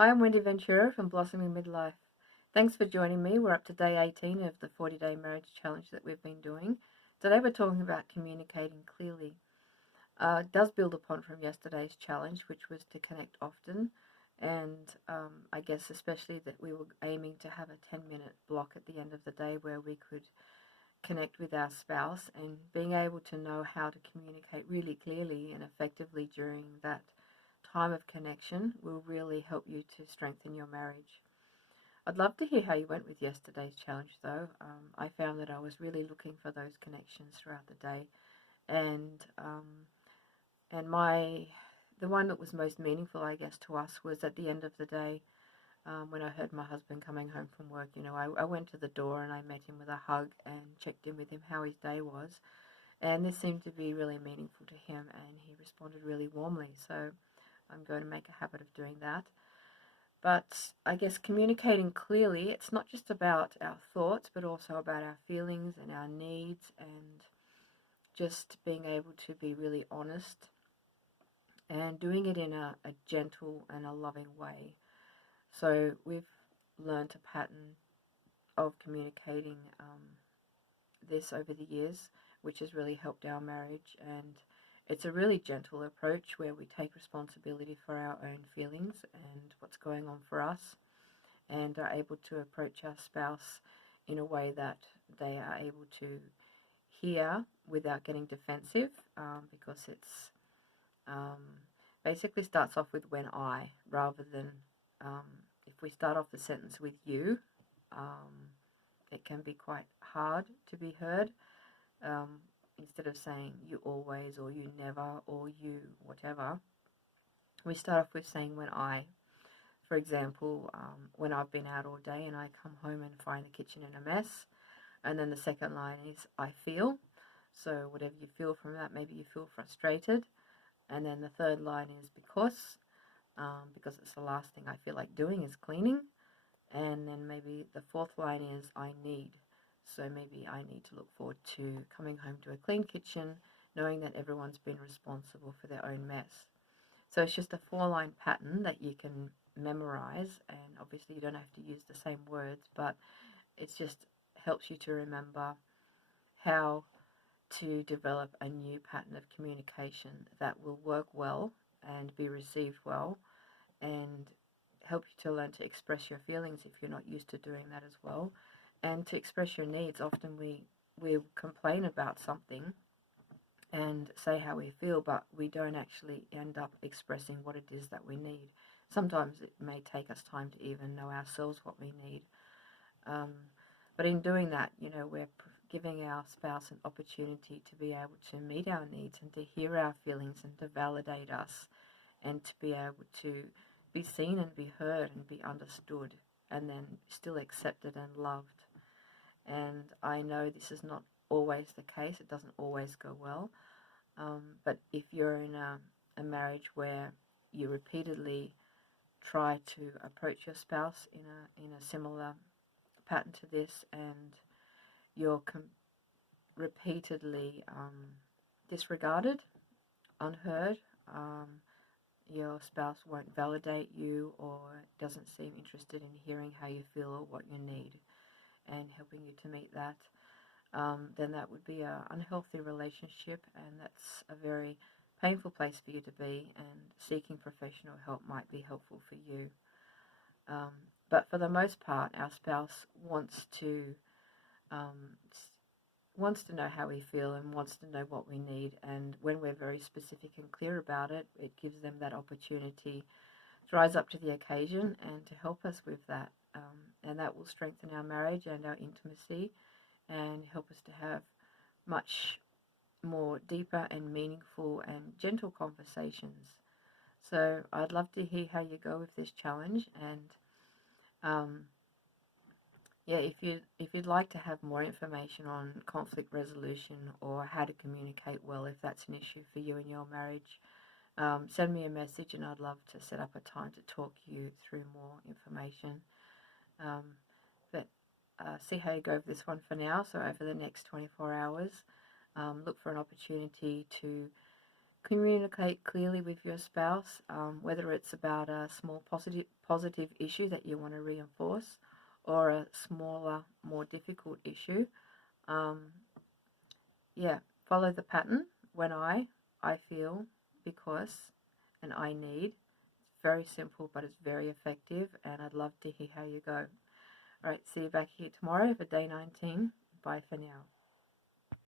Hi, I'm Wendy Ventura from Blossoming Midlife. Thanks for joining me. We're up to day 18 of the 40-day marriage challenge that we've been doing. Today we're talking about communicating clearly. It does build upon from yesterday's challenge, which was to connect often, and I guess especially that we were aiming to have a 10-minute block at the end of the day where we could connect with our spouse, and being able to know how to communicate really clearly and effectively during that time of connection will really help you to strengthen your marriage. I'd love to hear how you went with yesterday's challenge, though. I found that I was really looking for those connections throughout the day, and the one that was most meaningful, I guess, to us was at the end of the day when I heard my husband coming home from work. I went to the door and I met him with a hug and checked in with him how his day was, and this seemed to be really meaningful to him, and he responded really warmly. So I'm going to make a habit of doing that. But I guess communicating clearly, it's not just about our thoughts, but also about our feelings and our needs, and just being able to be really honest and doing it in a gentle and a loving way. So we've learned a pattern of communicating this over the years, which has really helped our marriage. And it's a really gentle approach where we take responsibility for our own feelings and what's going on for us, and are able to approach our spouse in a way that they are able to hear without getting defensive, because it's um, basically starts off with when I, rather than um, if we start off the sentence with you, it can be quite hard to be heard. Um, Instead of saying you always or you never or you whatever, we start off with saying when I. For example, when I've been out all day and I come home and find the kitchen in a mess, and then the second line is I feel. So whatever you feel from that, maybe you feel frustrated, and then the third line is because it's the last thing I feel like doing is cleaning, and then maybe the fourth line is I need. So maybe I need to look forward to coming home to a clean kitchen, knowing that everyone's been responsible for their own mess. So it's just a 4-line pattern that you can memorize, and obviously you don't have to use the same words, but it just helps you to remember how to develop a new pattern of communication that will work well and be received well, and help you to learn to express your feelings if you're not used to doing that as well, and to express your needs. Often we complain about something and say how we feel, but we don't actually end up expressing what it is that we need. Sometimes it may take us time to even know ourselves what we need. Um, but in doing that, we're giving our spouse an opportunity to be able to meet our needs and to hear our feelings and to validate us, and to be able to be seen and be heard and be understood, and then still accepted and loved. And I know this is not always the case, it doesn't always go well. But if you're in a marriage where you repeatedly try to approach your spouse in a similar pattern to this, and you're repeatedly disregarded, unheard, your spouse won't validate you or doesn't seem interested in hearing how you feel or what you need and helping you to meet that, then that would be an unhealthy relationship, and that's a very painful place for you to be, and seeking professional help might be helpful for you. Um, but for the most part, our spouse um, wants to know how we feel and wants to know what we need, and when we're very specific and clear about it, it gives them that opportunity to rise up to the occasion and to help us with that, and that will strengthen our marriage and our intimacy and help us to have much more deeper and meaningful and gentle conversations. So I'd love to hear how you go with this challenge, and um, yeah, if you'd like to have more information on conflict resolution or how to communicate well if that's an issue for you in your marriage, send me a message and I'd love to set up a time to talk you through more information. Um, but see how you go with this one for now. So over the next 24 hours, look for an opportunity to Communicate clearly with your spouse, whether it's about a small positive issue that you want to reinforce or a smaller, more difficult issue. Um, yeah, follow the pattern. When I feel, because, and I need. It's very simple, but it's very effective, and I'd love to hear how you go. All right, see you back here tomorrow for day 19. Bye for now.